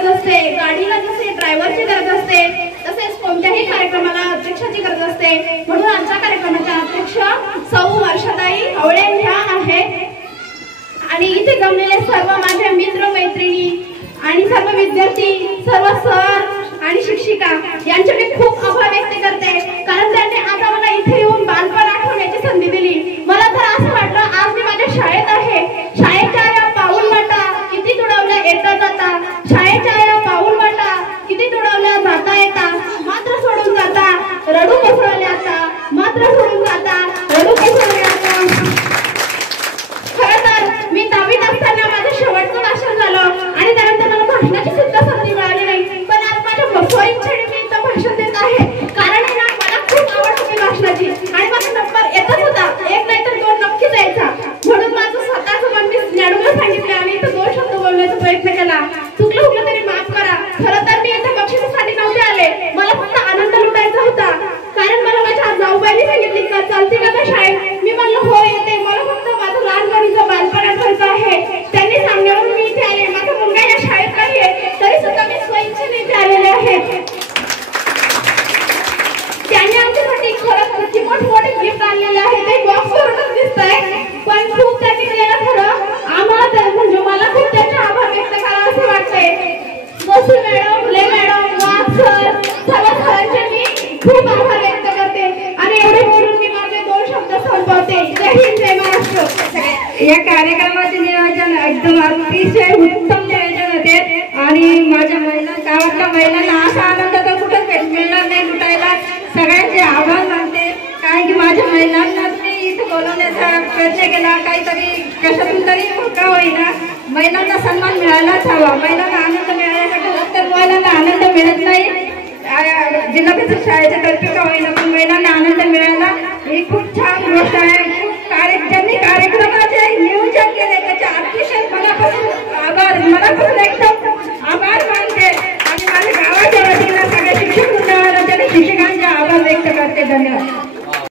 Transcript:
गरज असते, गाडीला जसे ड्रायव्हरची गरज असते तसेच कोणत्याही कार्यक्रमाला अध्यक्षाची गरज असते. म्हणून आजच्या कार्यक्रमाच्या अध्यक्ष सौ वर्षाताई हवळे ह्या आहेत. आणि इथे जमलेले सर्व माझे मित्र मैत्रिणी आणि सर्व विद्यार्थी, सर्व सर आणि शिक्षिका यांचे मी खूप आभार व्यक्त करते, कारण त्यांनी आता मला इथे येऊन बालपण आठवण्याची संधी दिली. मला तर असं वाटलं आज मी माझ्या शाळेत आहे. शाळेच्या या पाऊल वाटा किती तुडवल्या येता जाता, शाळेच्या या पाऊल वाटा किती तुडवल्या जाता येता, मात्र सोडून जाता रडू कोसळले आता, मात्र सोडून जाता रडू कोसळले आता. खरं तर मी 10वीत असताना माझं शेवटचं भाषण झालं आणि त्यानंतर मला भाषणाची सुद्धा संधी मिळाली नाही. पण आज माझ्या स्वइच्छेने मी इथं भाषण देत आहे, कारण मला खूप आवड होती भाषणाची आणि माझा नंबर येतच होता. एक नाही तर 2 नक्कीच यायचा. म्हणून माझं स्वतःचं मन मी मॅडमला सांगितलं आणि इथं 2 शब्द बोलण्याचा प्रयत्न केला. चुकलं हुकलं तरी माफ करा. खरं तर मी इथं बक्षिसासाठी नव्हते आले, मला फक्त आनंद लुटायचा होता. कारण मला माझ्या जाऊबाईंनी सांगितली का चालते का शाळेत. मी म्हणलं हो येते, मला फक्त माझं लहानपणीचं बालपण आठवायचं आहे. त्यांनी सांगण्यावरून मी इथे आले. माझा मुलगा या शाळेत नाहीये तरी सुद्धा मी स्वइच्छेने इथे आलेले आहे. त्यांनी आमच्यासाठी खरंच किती मोठे गिफ्ट आणलेले आहे. ते बॉक्सवरूनच दिसतंय, पण खूप त्यांनी दिलेलं खरं आम्हाला म्हणजे मला खूप त्यांचे आभार व्यक्त करावे असे वाटते. जोशी मॅडम, फुले मॅडम, वाघ सर, सर्व सरांचे मी खूप आभार व्यक्त करते आणि एवढे बोलून मी माझे 2 शब्द संपवते. जय हिंद, जय महाराष्ट्र. या कार्यक्रमाचे नियोजन एकदम अतिशय उत्तम नियोजन होते आणि माझ्या गावातल्या महिलांना असा आनंद तर कुठंच मिळणार नाही लुटायला. सगळ्यांचे आभार मानते, कारण की माझ्या महिलांना तुम्ही इथे बोलवण्याचा प्रयत्न केला. काहीतरी कशातून तरी का होईना महिलांना सन्मान मिळायलाच हवा. महिलांना आनंद मिळाल्यासाठी तर महिलांना आनंद मिळत नाही. जिल्हा परिषद शाळेच्या तर्फे का होईना पण महिलांना आनंद मिळाला ही खूप छान गोष्ट आहे.